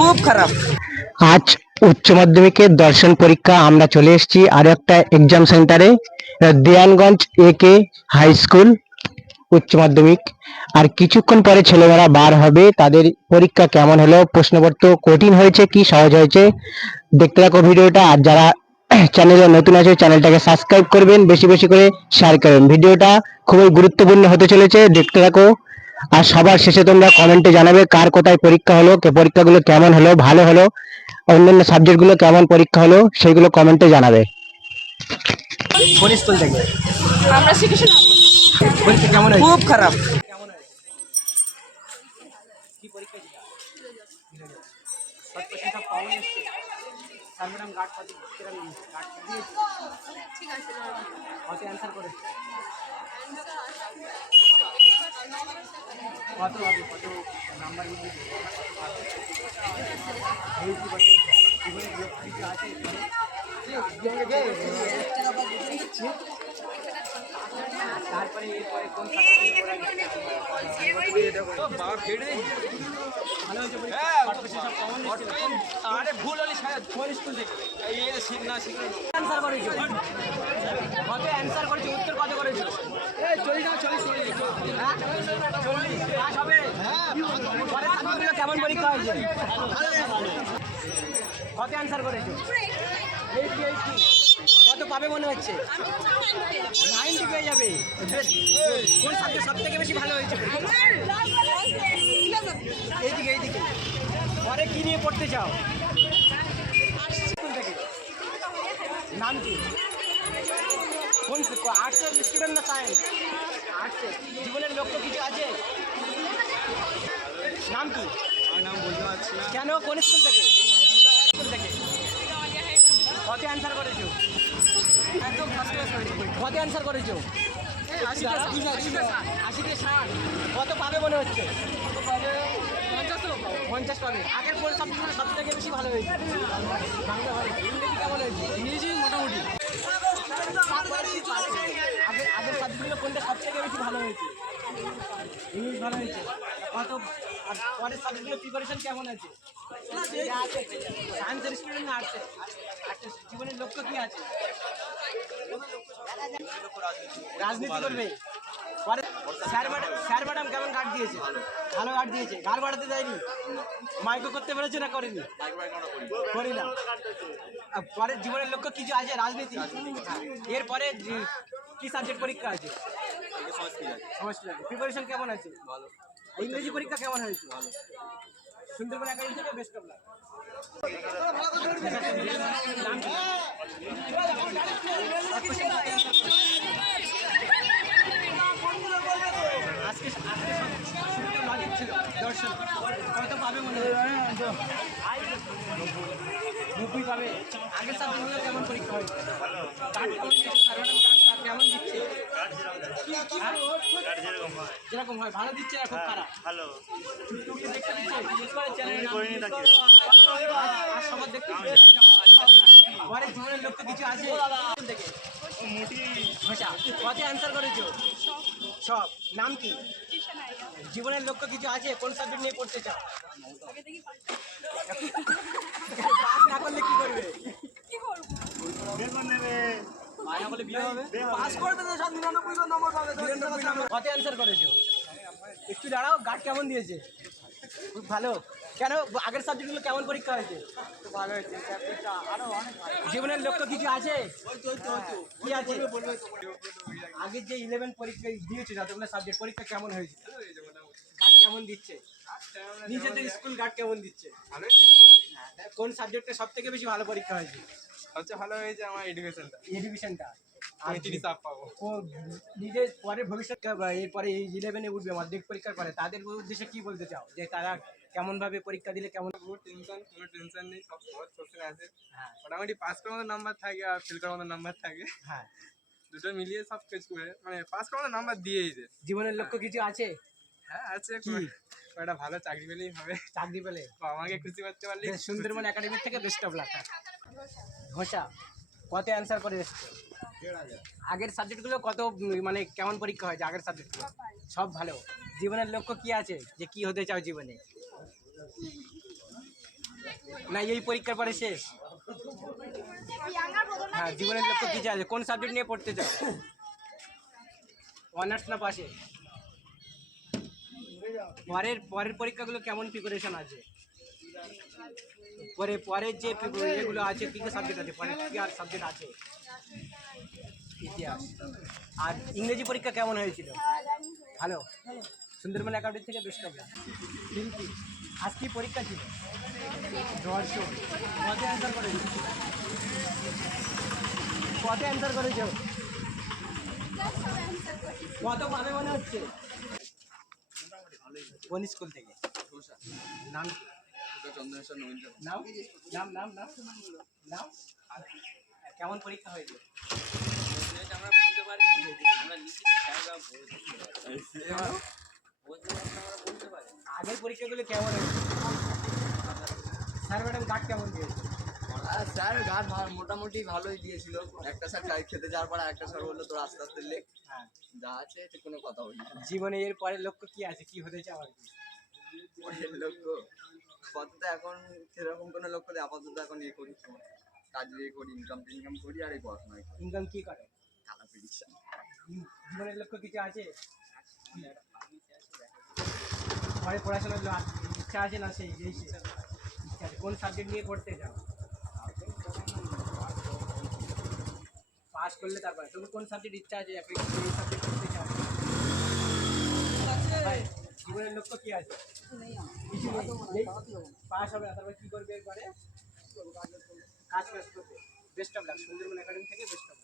খুব খারাপ। আজ উচ্চ মাধ্যমিকের দর্শন পরীক্ষা আমরা চলে এসেছি আরও একটা এক্সাম সেন্টারে Dewanganj A K high school উচ্চ মাধ্যমিক। আর কিছুক্ষণ পরে ছেলেমেয়েরা বার হবে তাদের পরীক্ষা কেমন হলো প্রশ্নপত্র কঠিন হয়েছে কি সহজ হয়েছে দেখতে থাকো ভিডিওটা। আর যারা চ্যানেলে নতুন আছে চ্যানেলটাকে সাবস্ক্রাইব করবেন বেশি বেশি করে শেয়ার করবেন। ভিডিওটা খুবই গুরুত্বপূর্ণ হতে চলেছে দেখতে থাকো। আর সবার শেষে তোমরা কমেন্টে জানাবে কার কোথায় পরীক্ষা হলো কে পরীক্ষাগুলো কেমন হলো ভালো হলো অন্যান্য সাবজেক্টগুলো কেমন পরীক্ষা হলো সেগুলো কমেন্টে জানাবে। কোন স্কুল থেকে আমরা শ্রীকৃষ্ণ পরীক্ষা কেমন হয়েছে? খুব খারাপ। অ্যান্সার করেছ? কত হবে কত নাম্বার তারপরে এরপরে করেছ পাস হবে পরের সাবজেক্টগুলো কেমন পরীক্ষা হয়েছে কত অ্যান্সার করেছ কত পাবে মনে হচ্ছে নাইনটি পেয়ে যাবে কোন সাবজেক্ট সব থেকে বেশি ভালো হয়েছে এইদিকে এইদিকে পরে কি নিয়ে পড়তে চাও স্কুল থেকে নাম কি কোন আর্টসের স্টুডেন্ট না সায়েন্স আর্টসের জীবনের লক্ষ্য কিছু আছে? নাম কি? নাম বলতে পারছি না কেন? কোন স্কুল থেকে? স্কুল থেকে কত অ্যান্সার করেছ? কত অ্যান্সার করেছ আশিতে ষাট কত পাবে মনে হচ্ছে? পঞ্চাশ পাবে। আগের কোন সাবজেক্ট সব থেকে বেশি ভালো হয়েছে। বাংলা ভালো। ইংরেজি কেমন হয়েছে? ইংরেজি মোটামুটি। আগের আগের সাবজেক্টগুলো কোনটা সব থেকে বেশি ভালো হয়েছে? ইংলিশ ভালো হয়েছে। কত আর পরের সাবজেক্টগুলো প্রিপারেশন কেমন আছে? সায়েন্সের স্টুডেন্ট না আর্টসে আর্টসের জীবনের লক্ষ্য কি আছে? রাজনীতি করবে? পরে স্যার ম্যাডাম স্যার ম্যাডাম কেমন কাট দিয়েছে? ভালো কাট দিয়েছে। ঘর বাড়াতে যায়নি? মাইকো করতে পেরেছে না করেনি? করি না পরের জীবনের লক্ষ্য কিছু আছে? রাজনীতি? এরপরে কি সাবজেক্ট পরীক্ষা আছে? সংস্কৃত। প্রিপারেশন কেমন আছে? ভালো। ইংরেজি পরীক্ষা কেমন হয়েছে? ভালো। সুন্দরবন একাডেমি থেকে বেস্ট অফ লাক আজকে শুরুতে লজিক ছিল দর্শন। কত পাবে মনে হয়। পাবে। আগের সাবজেক্টগুলো কেমন পরীক্ষা কাট কেমন দিচ্ছে? যেরকম হয়। ভালো দিচ্ছে না খুব খারাপ? ভালো। টুকটুকি দেখতে দিচ্ছে আর সবার দেখতে জীবনের কিছু আছে দেখে। মোটি ঘোষা। কত অ্যান্সার করেছ? সব। নাম কি? জীবনের লক্ষ্য কিছু আছে? কোন সাবজেক্ট নিয়ে পড়তে চাও? পাস না করলে কি করবে? পাস তো সব নিরানব্বই নম্বর পাবে কত অ্যান্সার করেছ? একটু দাঁড়াও গার্ড কেমন দিয়েছে? খুব ভালো। কেন? আগের সাবজেক্টগুলো কেমন পরীক্ষা হয়েছে? ভালো হয়েছে আরও অনেক জীবনের লক্ষ্য কিছু আছে? কি আছে? আগের যে ইলেভেন পরীক্ষা দিয়েছে যতগুলো সাবজেক্ট পরীক্ষা কেমন হয়েছে? গার্ড কেমন দিচ্ছে? নিজেদের স্কুল গার্ড কেমন দিচ্ছে? কোন সাবজেক্টে সব থেকে বেশি ভালো পরীক্ষা হয়েছে? সবচেয়ে ভালো হয়েছে আমার এডুকেশনটা এডুকেশনটা আমি আপ পাবো। ও নিজের পরে ভবিষ্যৎ এরপরে এই ইলেভেনে উঠবে মাধ্যমিক পরীক্ষার পরে তাদের উদ্দেশ্যে কি বলতে চাও? যে তারা কেমন ভাবে পরীক্ষা দিলে কেমন কোনো টেনশন কোনো টেনশন নেই সব সহজ কোশ্চেন আছে। হ্যাঁ। মোটামুটি পাস করার মতো নাম্বার থাকে আর ফেল করার মতো নাম্বার থাকে। হ্যাঁ। দুটো মিলিয়ে সব কিছু করে মানে পাস করার নাম্বার দিয়েই দেয় জীবনের লক্ষ্য কিছু আছে? হ্যাঁ আছে? একটা ভালো চাকরি পেলেই হবে। চাকরি পেলে? বাবা মাকে খুশি করতে পারলে সুন্দরবন একাডেমি থেকে বেস্ট অফ লাক ঘোষা কত অ্যান্সার করে এসছে? আগের সাবজেক্টগুলো কত মানে কেমন পরীক্ষা হয়েছে আগের সাবজেক্টগুলো সব ভালো। জীবনের লক্ষ্য কি আছে? যে কি হতে চাও জীবনে? না, এই পরীক্ষার পরে শেষ? হ্যাঁ জীবনের লক্ষ্য কি আছে কোন সাবজেক্ট নিয়ে পড়তে চাও? অনার্স না পাশে? পরের পরের পরীক্ষাগুলো কেমন প্রিপারেশন আছে? পরে, পরের যে এগুলো আছে, কি কি সাবজেক্ট আছে? পরে কি আর সাবজেক্ট আছে? ইতিহাস। আর ইংরেজি পরীক্ষা কেমন হয়েছিল? ভালো? সুন্দরবন একাডেমি থেকে বেস্ট হবে শিল্পী আজ কি পরীক্ষা ছিল? দর্শন কত অ্যান্সার করেছ? কত অ্যান্সার করেছ? কত পাবে মনে হচ্ছে? কোন স্কুল থেকে? নাম? নাম নাম নাম? নাম? কেমন পরীক্ষা হয়েছে? আগের পরীক্ষাগুলো কেমন হয়েছে? স্যার ম্যাডাম গার্ড কেমন দিয়েছে? স্যার ভা- মোটামুটি ভালোই দিয়েছিল। একটা স্যার চাই খেতে যাওয়ার পর একটা স্যার বলল তোর আস্তে আস্তে লেখ। হ্যাঁ। যা আছে এতে কোনো কথা বলি জীবনে এর পরের লক্ষ্য কি আছে? কি হতে চাও আর কি? পরের লক্ষ্য? আপাতত এখন সেরকম কোনো লক্ষ্য আপাতত এখন ইয়ে করি কাজ ইয়ে করি ইনকাম ইনকাম করি আর এই পড়াশোনা ইনকাম কি করে? জীবনের লক্ষ্য কিছু আছে? পরে পড়াশোনার ইচ্ছা আছে না সেই সে? ইচ্ছা আছে। কোন সাবজেক্ট নিয়ে পড়তে চাও পাস করলে তারপরে। তুমি কোন সাবজেক্ট ইচ্ছা আছে? এই সাবজেক্ট পড়তে চাও? জীবনের লক্ষ্য কি আছে? কিছু পাস হবে না, তারপরে কি করবে এরপরে? কাজ কাজ করবে। Best of luck Sundarban academy থেকে বেস্ট অফ